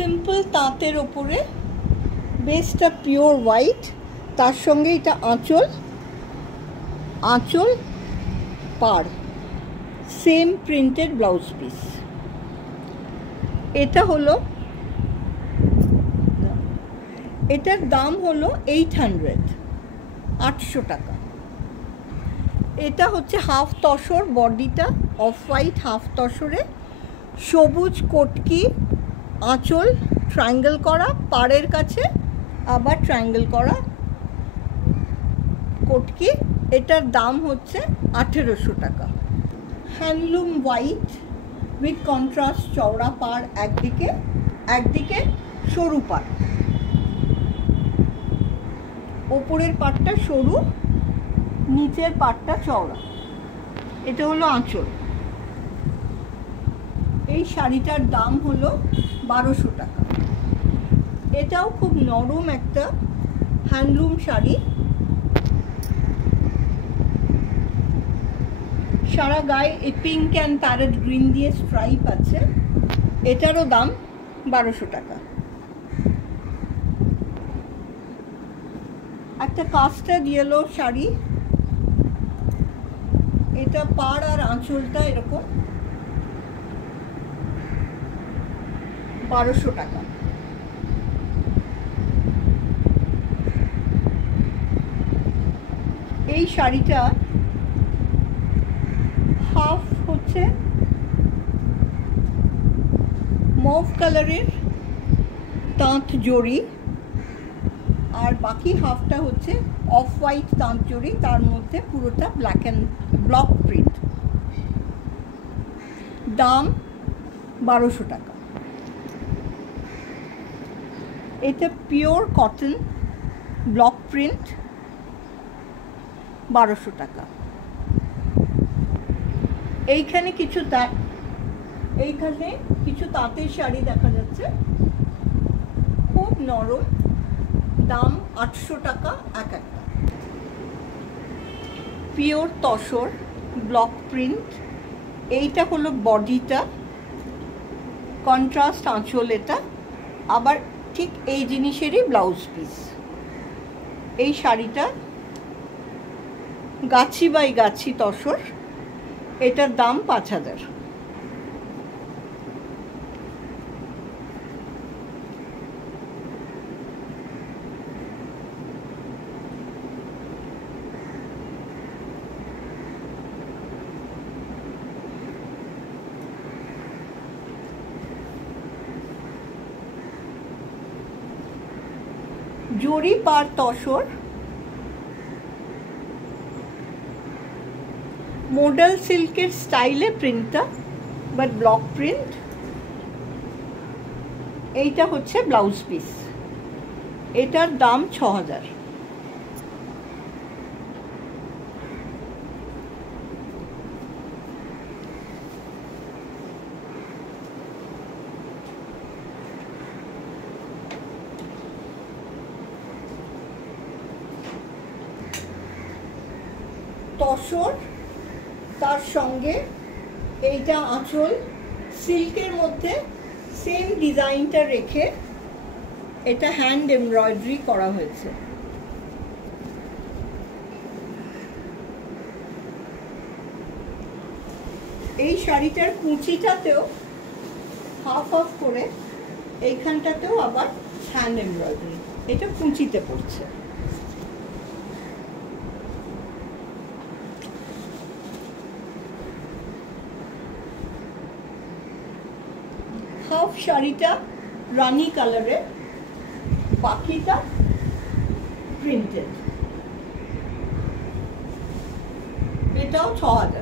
Simple তাঁতের ওপরে, বেসটা পিওর হোয়াইট, তার সঙ্গে এটা আঁচল, আঁচল পাড়, সেম প্রিন্টেড ব্লাউজ পিস। এটা হলো, এটার দাম হলো 800, 800 টাকা। এটা হচ্ছে হাফ তসর, বডিটা অফ হোয়াইট হাফ তসরে, সবুজ কটকি, আঁচল ট্রায়াঙ্গেল করা, পাড়ের কাছে আবার ট্রায়াঙ্গেল করা কটকি। এটার দাম হচ্ছে 1800 টাকা। হ্যান্ডলুম হোয়াইট উইথ কন্ট্রাস্ট, চওড়া পাড় একদিকে, একদিকে সরু পাড়, ওপরের পাড়টা সরু, নিচের পাড়টা চওড়া। এটা হলো আঁচল। এই শাড়িটার দাম হলো 1200 টাকা। এটাও খুব নরম একটা হ্যান্ডলুম শাড়ি, সারা গায়ে এই পিঙ্ক অ্যান্ড প্যারেট গ্রিন দিয়ে স্ট্রাইপ আছে। এটারও দাম 1200 টাকা। একটা কাস্টার্ড ইয়েলো শাড়ি, এটা পাড় আর আঁচলটা এরকম, 1200 টাকা। এই শাড়িটা হাফ হচ্ছে মভ কালারের তাঁত জড়ি, আর বাকি হাফটা হচ্ছে অফ হোয়াইট তাঁত জড়ি, তার মধ্যে পুরোটা ব্ল্যাক অ্যান্ড ব্লক প্রিন্ট। দাম 1200 টাকা। এটা পিওর কটন ব্লক প্রিন্ট, 1200 টাকা। এইখানে কিছু তাঁতের শাড়ি দেখা যাচ্ছে, খুব নরম, দাম 800 টাকা এক একটা। পিওর তসর ব্লক প্রিন্ট, এইটা হলো বডিটা, কন্ট্রাস্ট আঁচল, এটা আবার ঠিক এই জিনিসেরই ব্লাউজ পিস। এই শাড়িটা গাছি বাই গাছি তসর, এটার দাম 5000। জরি পার তসর, মডেল সিল্কের স্টাইলে প্রিন্টটা, বাট ব্লক প্রিন্ট। এইটা হচ্ছে ব্লাউজ পিস, এটার দাম 6000। তসর, তার সঙ্গে এইটা আঁচল, সিল্কের মধ্যে সেম ডিজাইনটা রেখে এটা হ্যান্ড এমব্রয়ডারি করা হয়েছে। এই শাড়িটার কুচিটাতেও হাফ হাফ করে, এইখানটাতেও আবার হ্যান্ড এমব্রয়ডারি, এটা কুচিতে পড়ছে। হাফ শাড়িটা রানি কালারে, বাকিটা প্রিন্টেড, এটাও 6000।